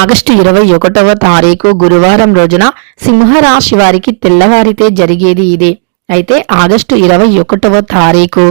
August ఇరవై ఒకటవ తారీఖు గురువారం రోజున సింహరాశి వారికి తెల్లవారితే జరిగేది ఇదే. అయితే ఆగస్టు ఇరవై ఒకటవ తారీఖు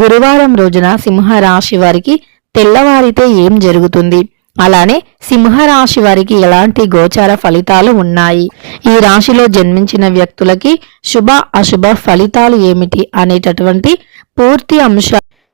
గురువారం రోజున సింహరాశి వారికి తెల్లవారితే ఏం జరుగుతుంది? అలానే సింహరాశి వారికి ఎలాంటి గోచార ఫలితాలు ఉన్నాయి? ఈ రాశిలో జన్మించిన వ్యక్తులకి శుభ అశుభ ఫలితాలు ఏమిటి అనేటటువంటి పూర్తి అంశాలు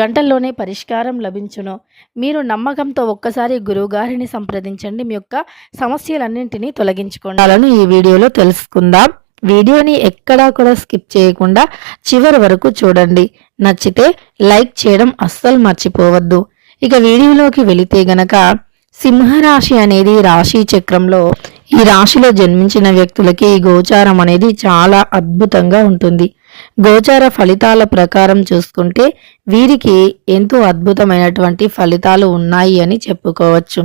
గంటల్లోనే పరిష్కారం లభించును. మీరు నమ్మకంతో ఒక్కసారి గురువుగారిని సంప్రదించండి. మీ యొక్క సమస్యలన్నింటినీ తొలగించుకోవాలని ఈ వీడియోలో తెలుసుకుందాం. వీడియోని ఎక్కడా కూడా స్కిప్ చేయకుండా చివరి వరకు చూడండి. నచ్చితే లైక్ చేయడం అస్సలు మర్చిపోవద్దు. ఇక వీడియోలోకి వెళితే గనక సింహరాశి అనేది రాశి చక్రంలో ఈ రాశిలో జన్మించిన వ్యక్తులకి ఈ గోచారం అనేది చాలా అద్భుతంగా ఉంటుంది. గోచార ఫలితాల ప్రకారం చూసుకుంటే వీరికి ఎంతో అద్భుతమైనటువంటి ఫలితాలు ఉన్నాయి అని చెప్పుకోవచ్చు.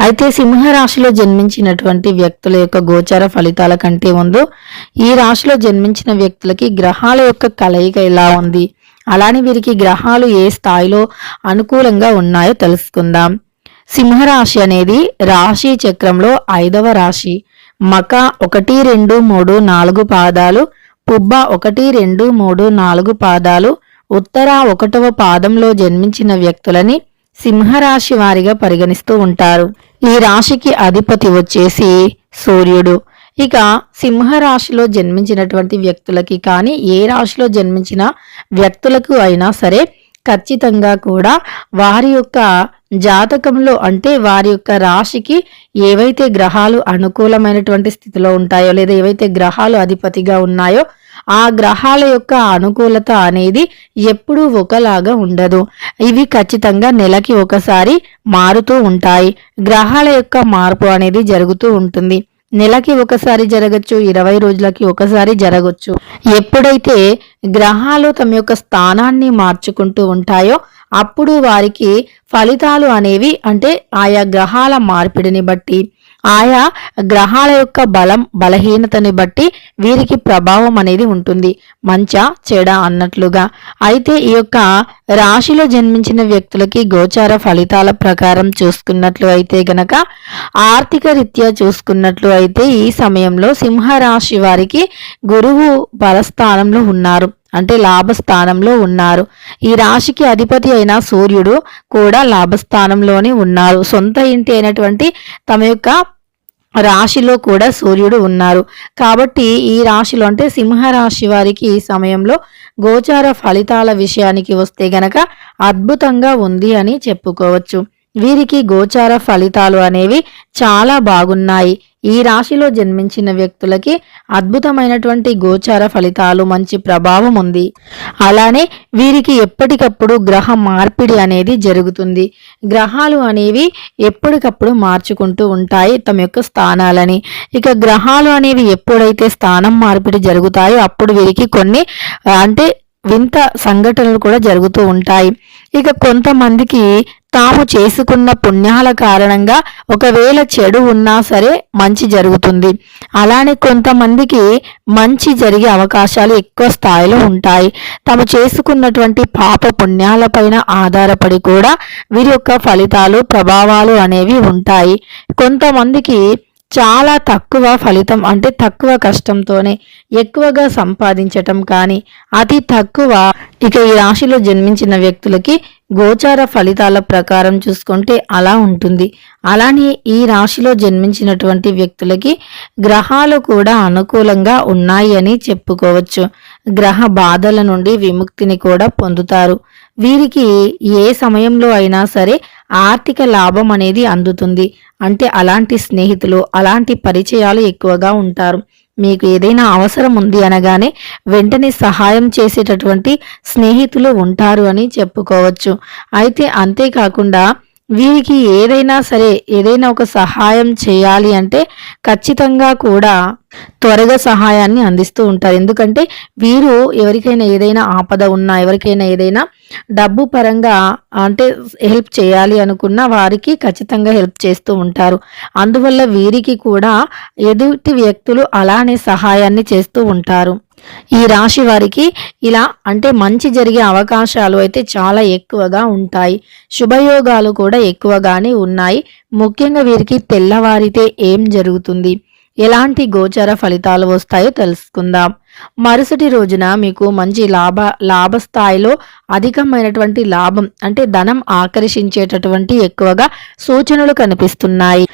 అయితే సింహరాశిలో జన్మించినటువంటి వ్యక్తుల యొక్క గోచార ఫలితాల కంటే ముందు ఈ రాశిలో జన్మించిన వ్యక్తులకి గ్రహాల యొక్క కలయిక ఎలా ఉంది? అలానే వీరికి గ్రహాలు ఏ స్థాయిలో అనుకూలంగా ఉన్నాయో తెలుసుకుందాం. సింహరాశి అనేది రాశి చక్రంలో ఐదవ రాశి. మక ఒకటి రెండు మూడు నాలుగు పాదాలు పుబ్బ ఒకటి రెండు మూడు నాలుగు పాదాలు ఉత్తర ఒకటవ పాదంలో జన్మించిన వ్యక్తులని సింహరాశి వారిగా పరిగణిస్తూ ఉంటారు. ఈ రాశికి అధిపతి వచ్చేసి సూర్యుడు. ఇక సింహరాశిలో జన్మించినటువంటి వ్యక్తులకి కానీ ఏ రాశిలో జన్మించిన వ్యక్తులకు అయినా సరే ఖచ్చితంగా కూడా వారి యొక్క జాతకంలో అంటే వారి యొక్క రాశికి ఏవైతే గ్రహాలు అనుకూలమైనటువంటి స్థితిలో ఉంటాయో లేదా ఏవైతే గ్రహాలు అధిపతిగా ఉన్నాయో ఆ గ్రహాల యొక్క అనుకూలత అనేది ఎప్పుడూ ఒకలాగా ఉండదు. ఇవి ఖచ్చితంగా నెలకి ఒకసారి మారుతూ ఉంటాయి. గ్రహాల యొక్క మార్పు అనేది జరుగుతూ ఉంటుంది. నెలకి ఒకసారి జరగచ్చు ఇరవై రోజులకి ఒకసారి జరగచ్చు. ఎప్పుడైతే గ్రహాలు తమ యొక్క స్థానాన్ని మార్చుకుంటూ ఉంటాయో అప్పుడు వారికి ఫలితాలు అనేవి అంటే ఆయా గ్రహాల మార్పిడిని బట్టి ఆయా గ్రహాల యొక్క బలం బలహీనతని బట్టి వీరికి ప్రభావం అనేది ఉంటుంది. మంచ చెడ అన్నట్లుగా. అయితే ఈ యొక్క రాశిలో జన్మించిన వ్యక్తులకి గోచార ఫలితాల ప్రకారం చూసుకున్నట్లు అయితే గనక ఆర్థిక రీత్యా చూసుకున్నట్లు అయితే ఈ సమయంలో సింహరాశి వారికి గురువు బలస్థానంలో ఉన్నారు. అంటే లాభస్థానంలో ఉన్నారు. ఈ రాశికి అధిపతి అయిన సూర్యుడు కూడా లాభస్థానంలోనే ఉన్నారు. సొంత ఇంటి అయినటువంటి తమ యొక్క రాశిలో కూడా సూర్యుడు ఉన్నారు. కాబట్టి ఈ రాశిలో అంటే సింహరాశి వారికి ఈ సమయంలో గోచార ఫలితాల విషయానికి వస్తే గనక అద్భుతంగా ఉంది అని చెప్పుకోవచ్చు. వీరికి గోచార ఫలితాలు అనేవి చాలా బాగున్నాయి. ఈ రాశిలో జన్మించిన వ్యక్తులకి అద్భుతమైనటువంటి గోచార ఫలితాలు మంచి ప్రభావం ఉంది. అలానే వీరికి ఎప్పటికప్పుడు గ్రహ మార్పిడి అనేది జరుగుతుంది. గ్రహాలు అనేవి ఎప్పటికప్పుడు మార్చుకుంటూ ఉంటాయి తమ యొక్క స్థానాలని. ఇక గ్రహాలు అనేవి ఎప్పుడైతే స్థానం మార్పిడి జరుగుతాయో అప్పుడు వీరికి కొన్ని అంటే వింత సంఘటనలు కూడా జరుగుతూ ఉంటాయి. ఇక కొంతమందికి తాము చేసుకున్న పుణ్యాల కారణంగా ఒకవేళ చెడు ఉన్నా సరే మంచి జరుగుతుంది. అలానే కొంతమందికి మంచి జరిగే అవకాశాలు ఎక్కువ స్థాయిలో ఉంటాయి. తాము చేసుకున్నటువంటి పాప పుణ్యాలపైన ఆధారపడి కూడా వీరి యొక్క ఫలితాలు ప్రభావాలు అనేవి ఉంటాయి. కొంతమందికి చాలా తక్కువ ఫలితం అంటే తక్కువ కష్టంతోనే ఎక్కువగా సంపాదించటం కానీ అతి తక్కువ ఇక ఈ రాశిలో జన్మించిన వ్యక్తులకి గోచార ఫలితాల ప్రకారం చూసుకుంటే అలా ఉంటుంది. అలానే ఈ రాశిలో జన్మించినటువంటి వ్యక్తులకి గ్రహాలు కూడా అనుకూలంగా ఉన్నాయి అని చెప్పుకోవచ్చు. గ్రహ బాధల నుండి విముక్తిని కూడా పొందుతారు. వీరికి ఏ సమయంలో అయినా సరే ఆర్థిక లాభం అనేది అందుతుంది. అంటే అలాంటి స్నేహితులు అలాంటి పరిచయాలు ఎక్కువగా ఉంటారు. మీకు ఏదైనా అవసరం ఉంది అనగానే వెంటనే సహాయం చేసేటటువంటి స్నేహితులు ఉంటారు అని చెప్పుకోవచ్చు. అయితే అంతేకాకుండా వీరికి ఏదైనా సరే ఏదైనా ఒక సహాయం చేయాలి అంటే ఖచ్చితంగా కూడా త్వరగా సహాయాన్ని అందిస్తూ ఉంటారు. ఎందుకంటే వీరు ఎవరికైనా ఏదైనా ఆపద ఉన్నా ఎవరికైనా ఏదైనా డబ్బు పరంగా అంటే హెల్ప్ చేయాలి అనుకున్న వారికి ఖచ్చితంగా హెల్ప్ చేస్తూ ఉంటారు. అందువల్ల వీరికి కూడా ఎదుటి వ్యక్తులు అలానే సహాయాన్ని చేస్తూ ఉంటారు. ఈ రాశి వారికి ఇలా అంటే మంచి జరిగే అవకాశాలు అయితే చాలా ఎక్కువగా ఉంటాయి. శుభయోగాలు కూడా ఎక్కువగానే ఉన్నాయి. ముఖ్యంగా వీరికి తెల్లవారితే ఏం జరుగుతుంది? ఎలాంటి గోచర ఫలితాలు వస్తాయో తెలుసుకుందాం. మరుసటి రోజున మీకు మంచి లాభ లాభ స్థాయిలో అధికమైనటువంటి లాభం అంటే ధనం ఆకర్షించేటటువంటి ఎక్కువగా సూచనలు కనిపిస్తున్నాయి.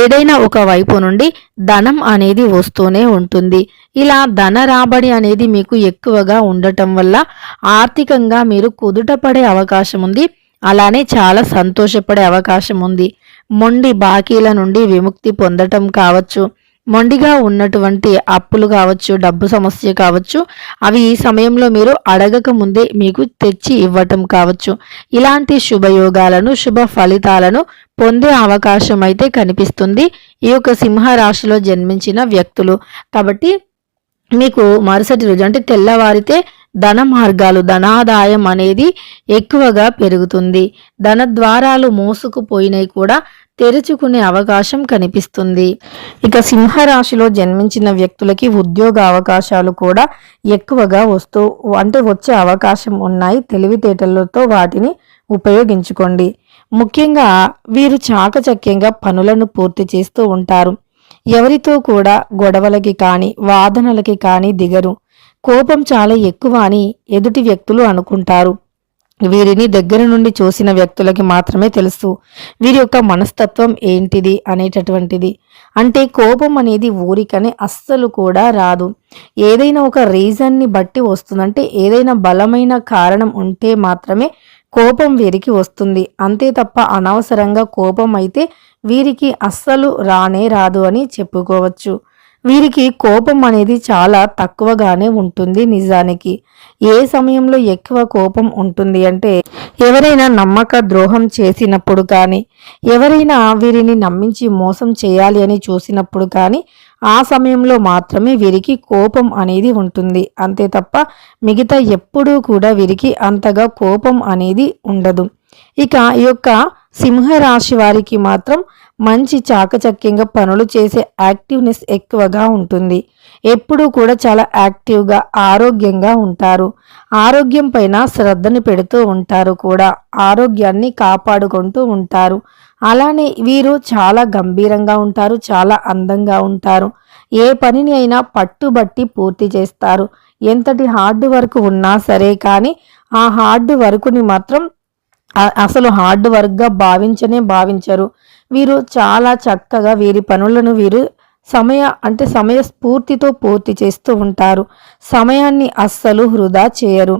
ఏదైనా ఒక వైపు నుండి ధనం అనేది వస్తూనే ఉంటుంది. ఇలా ధన రాబడి అనేది మీకు ఎక్కువగా ఉండటం వల్ల ఆర్థికంగా మీరు కుదుటపడే అవకాశం ఉంది. అలానే చాలా సంతోషపడే అవకాశం ఉంది. మొండి బాకీల నుండి విముక్తి పొందటం కావచ్చు. మొండిగా ఉన్నటువంటి అప్పులు కావచ్చు డబ్బు సమస్య కావచ్చు అవి ఈ సమయంలో మీరు అడగక ముందే మీకు తెచ్చి ఇవ్వటం కావచ్చు. ఇలాంటి శుభయోగాలను శుభ ఫలితాలను పొందే అవకాశం అయితే కనిపిస్తుంది. ఈ యొక్క సింహరాశిలో జన్మించిన వ్యక్తులు. కాబట్టి మీకు మరుసటి రోజు అంటే తెల్లవారితే ధన మార్గాలు ధనాదాయం అనేది ఎక్కువగా పెరుగుతుంది. ధన ద్వారాలు మోసుకుపోయినవి కూడా తెరుచుకునే అవకాశం కనిపిస్తుంది. ఇక సింహరాశిలో జన్మించిన వ్యక్తులకి ఉద్యోగ అవకాశాలు కూడా ఎక్కువగా వస్తూ అంటే వచ్చే అవకాశం ఉన్నాయి. తెలివితేటలతో వాటిని ఉపయోగించుకోండి. ముఖ్యంగా వీరు చాకచక్యంగా పనులను పూర్తి చేస్తూ ఉంటారు. ఎవరితో కూడా గొడవలకి కానీ వాదనలకి కానీ దిగరు. కోపం చాలా ఎక్కువ అని ఎదుటి వ్యక్తులు అనుకుంటారు. వీరిని దగ్గర నుండి చూసిన వ్యక్తులకి మాత్రమే తెలుసు. వీరి యొక్క మనస్తత్వం ఏంటిది అనేటటువంటిది. అంటే కోపం అనేది ఊరికనే అస్సలు కూడా రాదు. ఏదైనా ఒక రీజన్ని బట్టి వస్తుందంటే ఏదైనా బలమైన కారణం ఉంటే మాత్రమే కోపం వీరికి వస్తుంది. అంతే తప్ప అనవసరంగా కోపం అయితే వీరికి అస్సలు రానే రాదు అని చెప్పుకోవచ్చు. వీరికి కోపం అనేది చాలా తక్కువగానే ఉంటుంది నిజానికి. ఏ సమయంలో ఎక్కువ కోపం ఉంటుంది అంటే ఎవరైనా నమ్మక ద్రోహం చేసినప్పుడు కానీ ఎవరైనా వీరిని నమ్మించి మోసం చేయాలి అని చూసినప్పుడు కానీ ఆ సమయంలో మాత్రమే వీరికి కోపం అనేది ఉంటుంది. అంతే తప్ప మిగతా ఎప్పుడూ కూడా వీరికి అంతగా కోపం అనేది ఉండదు. ఇక ఈ యొక్క సింహరాశి వారికి మాత్రం మంచి చాకచక్యంగా పనులు చేసే యాక్టివ్నెస్ ఎక్కువగా ఉంటుంది. ఎప్పుడూ కూడా చాలా యాక్టివ్గా ఆరోగ్యంగా ఉంటారు. ఆరోగ్యం పైన శ్రద్ధను పెడుతూ ఉంటారు కూడా. ఆరోగ్యాన్ని కాపాడుకుంటూ ఉంటారు. అలానే వీరు చాలా గంభీరంగా ఉంటారు చాలా అందంగా ఉంటారు. ఏ పనిని అయినా పట్టుబట్టి పూర్తి చేస్తారు. ఎంతటి హార్డ్ వర్క్ ఉన్నా సరే కానీ ఆ హార్డ్ వర్క్ని మాత్రం అసలు హార్డ్ వర్క్గా భావించనే భావించరు. వీరు చాలా చక్కగా వీరి పనులను వీరు సమయ అంటే సమయ స్ఫూర్తితో పూర్తి చేస్తూ ఉంటారు. సమయాన్ని అస్సలు వృధా చేయరు.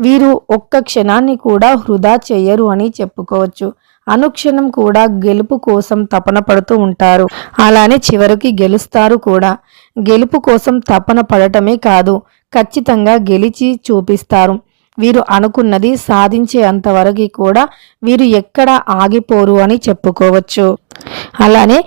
వీరు ఒక్క క్షణాన్ని కూడా వృధా చేయరు అని చెప్పుకోవచ్చు. అనుక్షణం కూడా గెలుపు కోసం తపన పడుతూ ఉంటారు. అలానే చివరికి గెలుస్తారు కూడా. గెలుపు కోసం తపన పడటమే కాదు ఖచ్చితంగా గెలిచి చూపిస్తారు. వీరు అనుకున్నది సాధించే అంతవరకు కూడా వీరు ఎక్కడ ఆగిపోరు అని చెప్పుకోవచ్చు. అలానే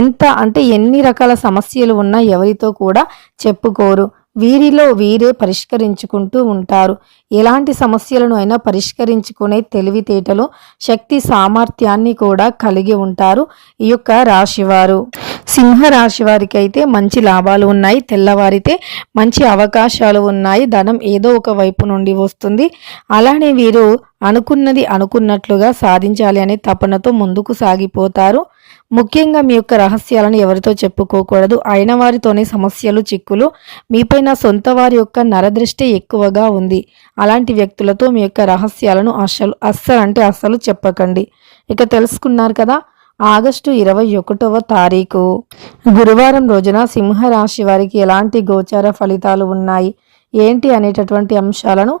ఎంత అంటే ఎన్ని రకాల సమస్యలు ఉన్నా ఎవరితో కూడా చెప్పుకోరు. వీరిలో వీరే పరిష్కరించుకుంటూ ఉంటారు. ఎలాంటి సమస్యలను అయినా పరిష్కరించుకునే తెలివితేటలు శక్తి సామర్థ్యాన్ని కూడా కలిగి ఉంటారు ఈ యొక్క రాశివారు. సింహ రాశి వారికి అయితే మంచి లాభాలు ఉన్నాయి. తెల్లవారితే మంచి అవకాశాలు ఉన్నాయి. ధనం ఏదో ఒక వైపు నుండి వస్తుంది. అలానే వీరు అనుకున్నది అనుకున్నట్లుగా సాధించాలి అనే తపనతో ముందుకు సాగిపోతారు. ముఖ్యంగా మీ యొక్క రహస్యాలను ఎవరితో చెప్పుకోకూడదు. అయిన వారితోనే సమస్యలు చిక్కులు మీపైన సొంత వారి యొక్క నరదృష్టి ఎక్కువగా ఉంది. అలాంటి వ్యక్తులతో మీ యొక్క రహస్యాలను అస్సలు అస్సలు అంటే అస్సలు చెప్పకండి. ఇక తెలుసుకున్నారు కదా ఆగస్టు ఇరవై ఒకటవ తారీఖు. గురువారం రోజున సింహరాశి వారికి ఎలాంటి గోచార ఫలితాలు ఉన్నాయి? ఏంటి అనేటటువంటి అంశాలను